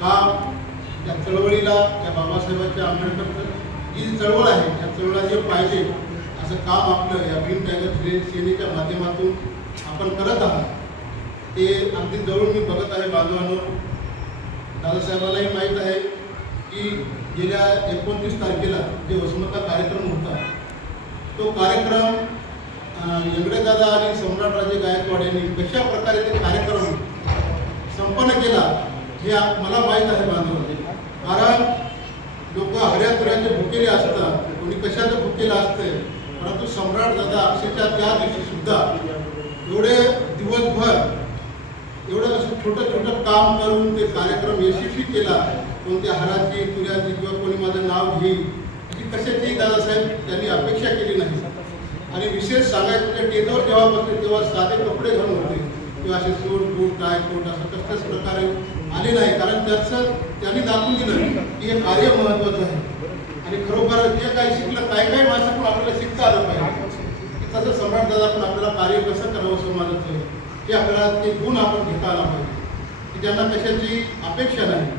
काम त्या चळवळीला त्या बाबासाहेबांच्या आंबेडकर जी चळवळ आहे त्या चळवळीला जे पाहिजे असं काम आपलं या भीम टायगर सेनेच्या माध्यमातून आपण करत आहात ते अगदी जवळून मी बघत आहे बांधवांनो. दादासाहेबांनाही माहीत आहे की गेल्या एकोणतीस तारखेला जे वसमता कार्यक्रम होता तो कार्यक्रम यंगडेदादा आणि सम्राटराजे गायकवाड यांनी कशा प्रकारे ते कार्यक्रम संपन्न केला हे मला माहीत आहे बांधव. कारण लोक हऱ्या तुऱ्याचे भुकेले असतात. कोणी कशाचं भुकेलं असतंय? परंतु सम्राट दादा अक्षरशः त्या दिवशी सुद्धा एवढे दिवसभर एवढं असं छोटं छोटं काम करून ते कार्यक्रम यशस्वी केला. कोणत्या हराची तुऱ्याची किंवा कोणी माझं नाव घेईल. अशी कशाची दादासाहेब त्यांनी अपेक्षा केली नाही. आणि विशेष सांगायचं म्हणजे टेजवर जेव्हा बसले तेव्हा साधे कपडे घालून होते. किंवा असे सूट बूट टाय कोट असं कसल्याच प्रकारे आले नाही. कारण त्याचं त्यांनी दाखवून दिलं की हे कार्य महत्त्वाचं आहे. आणि खरोखर जे काही शिकलं काय काय माणसं पण आपल्याला शिकता आलं पाहिजे. की तसं सम्राट दादा पण आपल्याला कार्य कसं करावं समाजाचं हे आपल्याला ते गुण आपण घेता आला पाहिजे. की ज्यांना कशाची अपेक्षा नाही.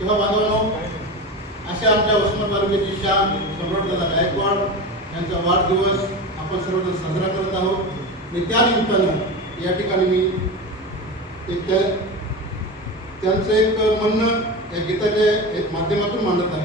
तेव्हा बांधवांनो अशा आमच्या उस्मान तालुक्याची शान सम्राटदादा गायकवाड यांचा वाढदिवस आपण सर्वजण साजरा करत आहोत. आणि त्या निमित्तानं या ठिकाणी मी एक त्या त्यांचं एक म्हणणं या गीताच्या एक माध्यमातून मांडत आहे.